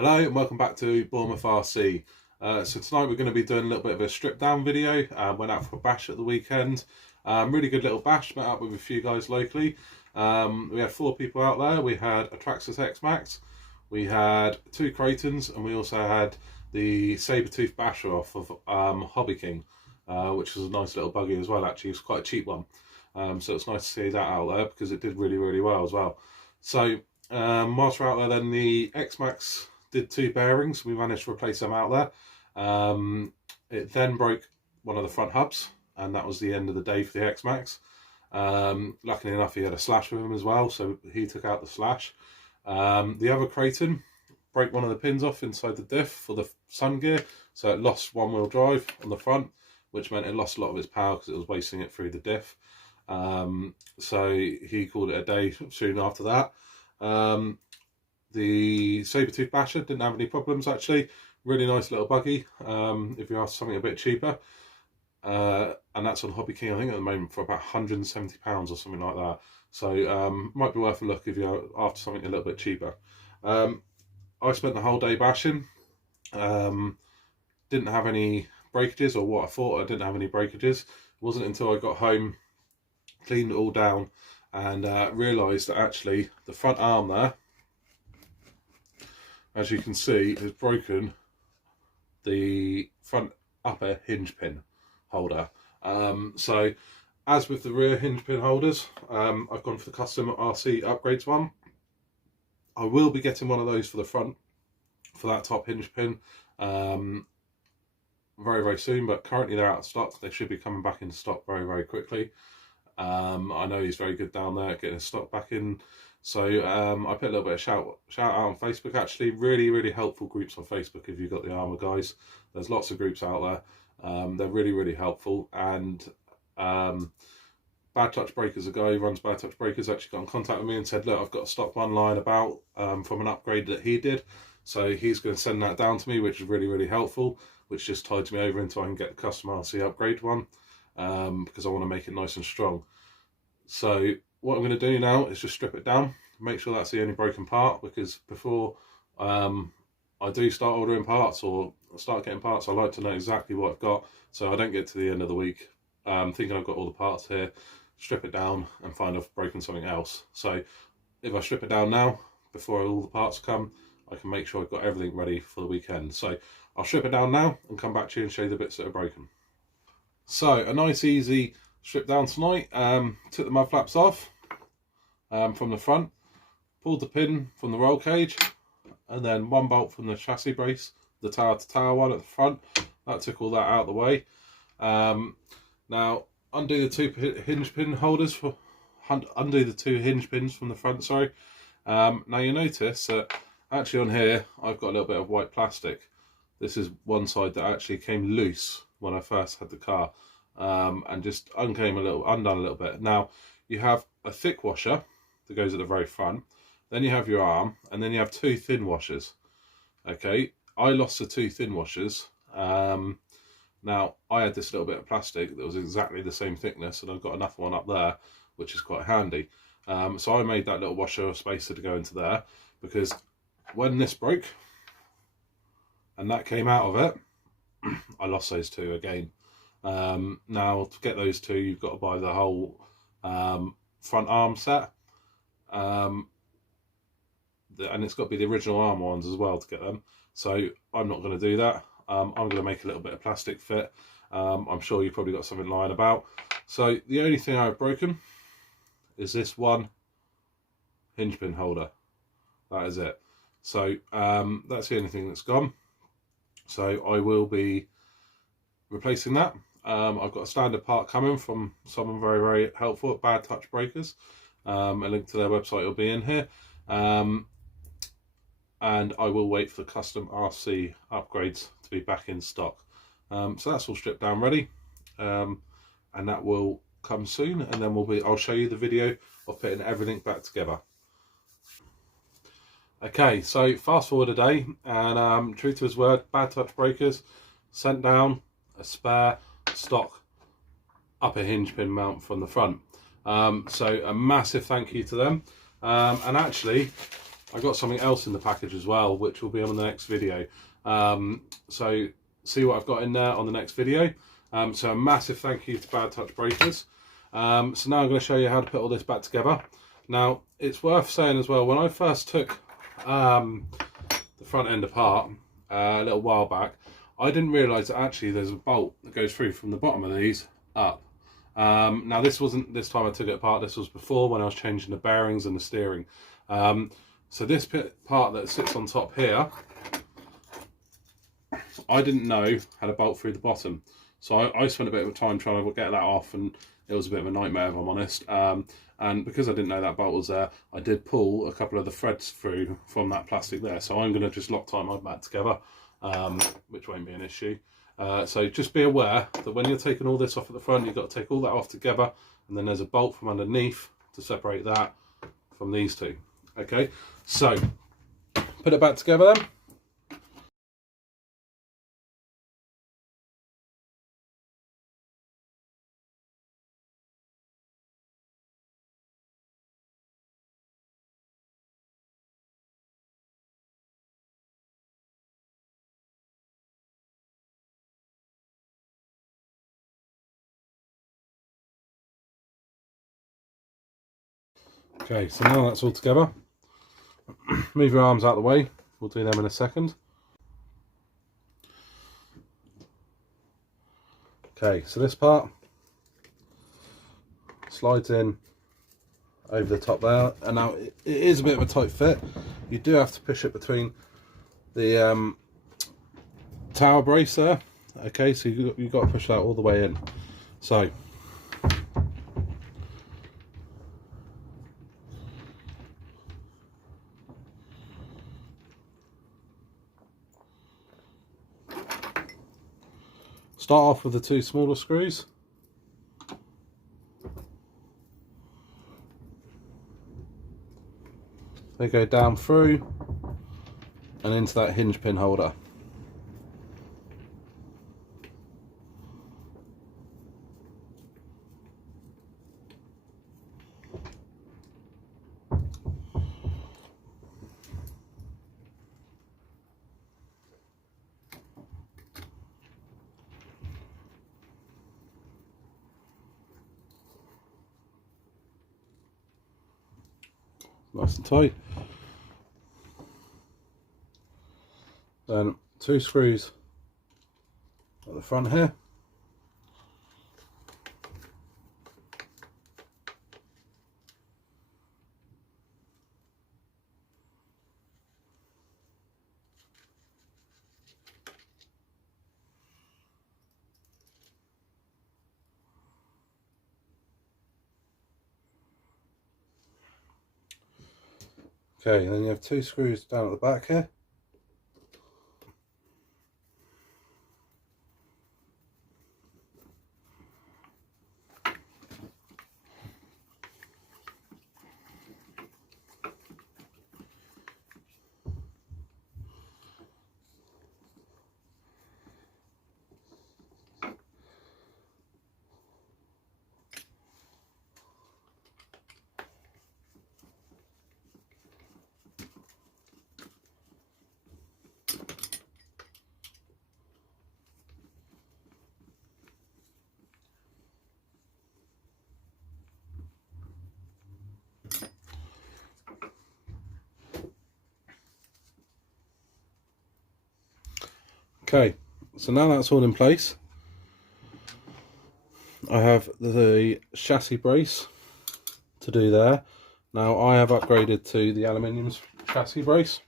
Hello and welcome back to Bournemouth RC. So tonight we're going to be doing a little bit of a strip down video. Went out for a bash at the weekend. Really good little bash, met up with a few guys locally. We had 4 people out there. We had a Traxxas X-Max, we had 2 Kratons, and we also had the saber-tooth basher off of Hobby King, which was a nice little buggy as well. Actually, it's quite a cheap one. So it's nice to see that out there because it did really well as well. So whilst we're out there, then the X-Max did 2 bearings. We managed to replace them out there. It then broke one of the front hubs, and that was the end of the day for the X-Max. Luckily enough, he had a slash with him as well, so he took out the slash. The other Kraton broke one of the pins off inside the diff for the sun gear, so it lost one-wheel drive on the front, which meant it lost a lot of its power because it was wasting it through the diff. So he called it a day soon after that. The saber-tooth basher didn't have any problems actually. Really nice little buggy, if you ask something a bit cheaper. And that's on Hobby King, I think, at the moment for about £170 or something like that. So might be worth a look if you're after something a little bit cheaper. I spent the whole day bashing. Didn't have any breakages, or what I thought I didn't have any breakages. It wasn't until I got home, cleaned it all down, and realised that actually the front arm there, as you can see, has broken the front upper hinge pin holder. So as with the rear hinge pin holders, I've gone for the custom RC upgrades one. I will be getting one of those for the front, for that top hinge pin, very soon, but currently they're out of stock. They should be coming back into stock very quickly. I know he's very good down there at getting his stock back in. So I put a little bit of shout out on Facebook actually. Really helpful groups on Facebook if you've got the ARRMA guys. There's lots of groups out there. They're really helpful. And Bad Touch Breakers, a guy who runs Bad Touch Breakers, actually got in contact with me and said, look, I've got a stock one lying about from an upgrade that he did. So he's going to send that down to me, which is really helpful, which just tides me over until I can get the custom RC upgrade one, because I want to make it nice and strong. So what I'm going to do now is just strip it down, make sure that's the only broken part, because before I do start ordering parts or start getting parts, I like to know exactly what I've got, so I don't get to the end of the week thinking I've got all the parts here, strip it down and find I've broken something else. So if I strip it down now, before all the parts come, I can make sure I've got everything ready for the weekend. So I'll strip it down now and come back to you and show you the bits that are broken. So a nice easy strip down tonight. Took the mud flaps off from the front, pulled the pin from the roll cage, and then 1 bolt from the chassis brace, the tower to tower one at the front. That took all that out of the way. Now undo the 2 hinge pin holders, undo the 2 hinge pins from the front, sorry. Now you notice that actually on here I've got a little bit of white plastic. This is one side that actually came loose when I first had the car, and just undone a little bit. Now you have a thick washer that goes at the very front, then you have your arm, and then you have 2 thin washers. Okay, I lost the 2 thin washers. Now I had this little bit of plastic that was exactly the same thickness, and I've got another one up there which is quite handy. So I made that little washer spacer to go into there, because when this broke and that came out of it, I lost those 2 again. Now to get those 2, you've got to buy the whole front arm set, and it's got to be the original ARRMA ones as well to get them. So I'm not going to do that. I'm going to make a little bit of plastic fit. I'm sure you've probably got something lying about. So the only thing I've broken is this one hinge pin holder. That is it. So that's the only thing that's gone. So I will be replacing that. I've got a standard part coming from someone very helpful at Bad Touch Breakers. A link to their website will be in here. And I will wait for the custom RC upgrades to be back in stock. So that's all stripped down ready, and that will come soon, and then I'll show you the video of putting everything back together. Okay, so fast forward a day, and true to his word, Bad Touch Breakers sent down a spare stock upper hinge pin mount from the front. So a massive thank you to them. And actually, I got something else in the package as well, which will be on the next video. So see what I've got in there on the next video. So a massive thank you to Bad Touch Breakers. So now I'm going to show you how to put all this back together. Now it's worth saying as well, when I first took the front end apart a little while back, I didn't realise that actually there's a bolt that goes through from the bottom of these up. Now this wasn't this time I took it apart, this was before when I was changing the bearings and the steering. So this part that sits on top here, I didn't know had a bolt through the bottom. So I spent a bit of time trying to get that off, and it was a bit of a nightmare if I'm honest. And because I didn't know that bolt was there, I did pull a couple of the threads through from that plastic there. So I'm going to just Loctite my back together, which won't be an issue. So just be aware that when you're taking all this off at the front, you've got to take all that off together, and then there's a bolt from underneath to separate that from these two. Okay, so put it back together then. Okay, so now that's all together. Move your arms out of the way, we'll do them in a second. Okay, so this part slides in over the top there, and now it is a bit of a tight fit. You do have to push it between the tower brace there. Okay, so you've got to push that all the way in. So start off with the two smaller screws. They go down through and into that hinge pin holder. Nice and tight. Then two screws at the front here. Okay, then you have two screws down at the back here. Okay, so now that's all in place, I have the chassis brace to do there. Now I have upgraded to the aluminium chassis brace.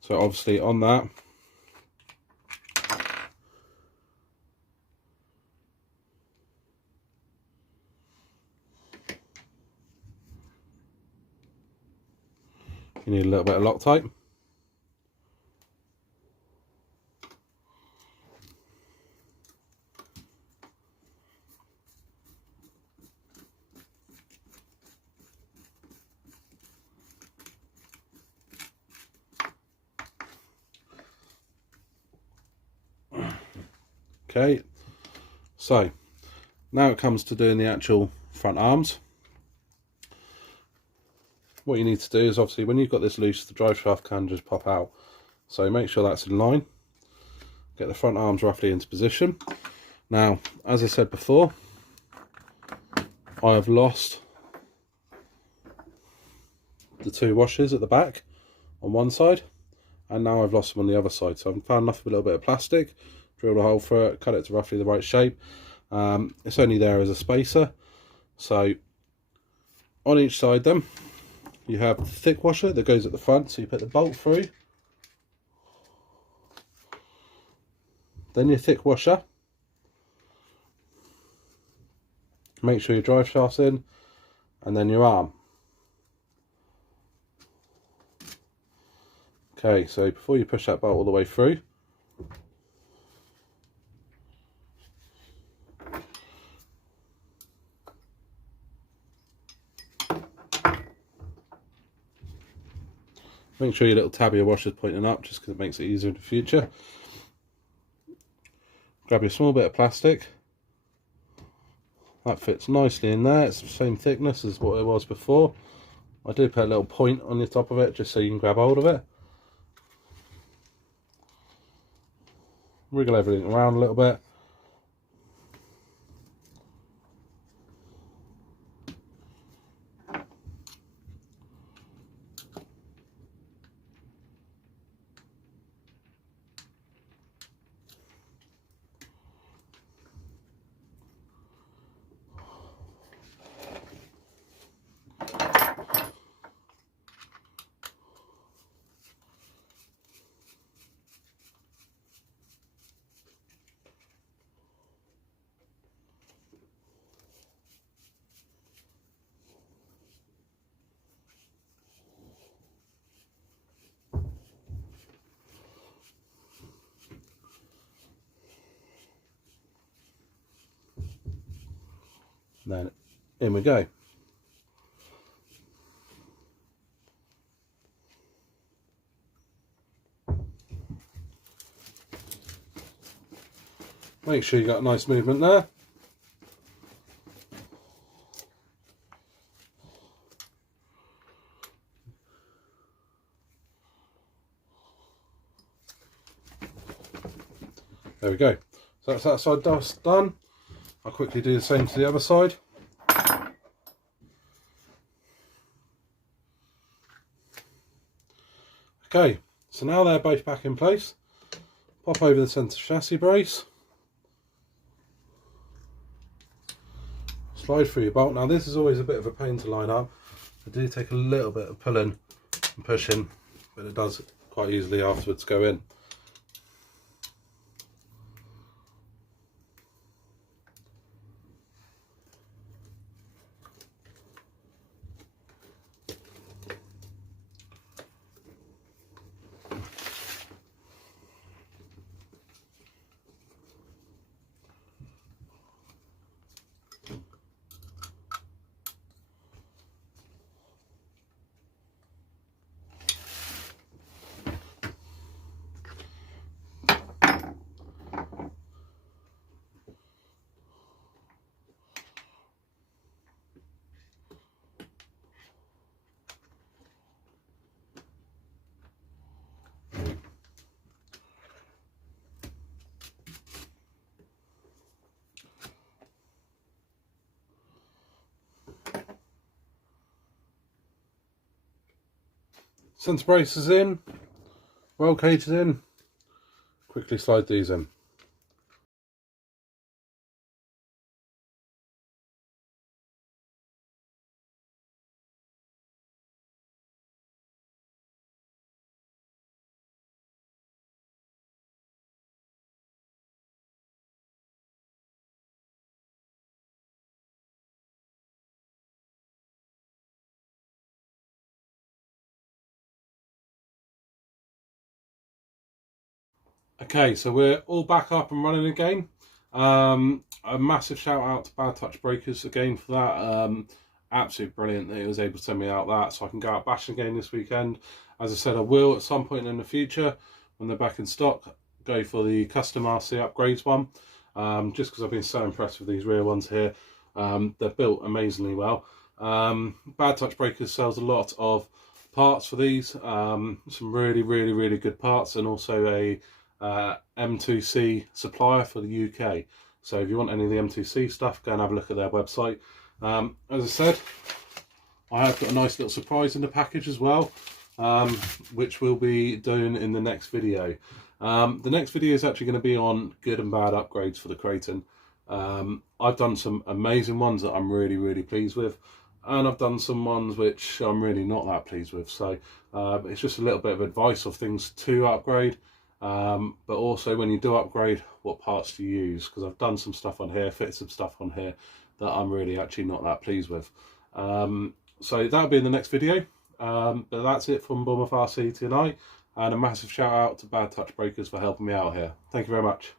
So obviously on that, you need a little bit of Loctite. Okay, so now it comes to doing the actual front arms. what you need to do is, obviously when you've got this loose, the drive shaft can just pop out, so make sure that's in line. Get the front arms roughly into position. Now, as I said before, I have lost the 2 washers at the back on one side, and now I've lost them on the other side. So I've found enough of a little bit of plastic, drilled a hole through it, cut it to roughly the right shape. It's only there as a spacer. So on each side then, you have the thick washer that goes at the front, so you put the bolt through, then your thick washer, make sure your drive shaft's in, and then your arm. Okay, so before you push that bolt all the way through, make sure your little tab of your washer's pointing up, just because it makes it easier in the future. Grab your small bit of plastic. That fits nicely in there. It's the same thickness as what it was before. I do put a little point on the top of it, just so you can grab hold of it. Wriggle everything around a little bit. Then in we go. Make sure you got a nice movement there. There we go. So that's that side done. I'll quickly do the same to the other side. Okay, so now they're both back in place. Pop over the centre chassis brace. Slide through your bolt. Now this is always a bit of a pain to line up. I do take a little bit of pulling and pushing, but it does quite easily afterwards go in. Centre brace is in, roll cage is in, quickly slide these in. Okay, so we're all back up and running again. A massive shout out to Bad Touch Breakers again for that. Absolutely brilliant that he was able to send me out that, so I can go out bashing again this weekend. As I said, I will at some point in the future, when they're back in stock, go for the custom RC upgrades one. Just because I've been so impressed with these rear ones here. They're built amazingly well. Bad Touch Breakers sells a lot of parts for these, some really good parts, and also a M2C supplier for the UK. So if you want any of the M2C stuff, go and have a look at their website. As I said, I have got a nice little surprise in the package as well, which we'll be doing in the next video. The next video is actually going to be on good and bad upgrades for the Kraton. I've done some amazing ones that I'm really pleased with, and I've done some ones which I'm really not that pleased with. So it's just a little bit of advice of things to upgrade, but also when you do upgrade, what parts to use, because I've done some stuff on here, fitted some stuff on here that I'm really actually not that pleased with. So that'll be in the next video, but that's it from Dumbo RC tonight, and a massive shout out to Bad Touch Breakers for helping me out here. Thank you very much.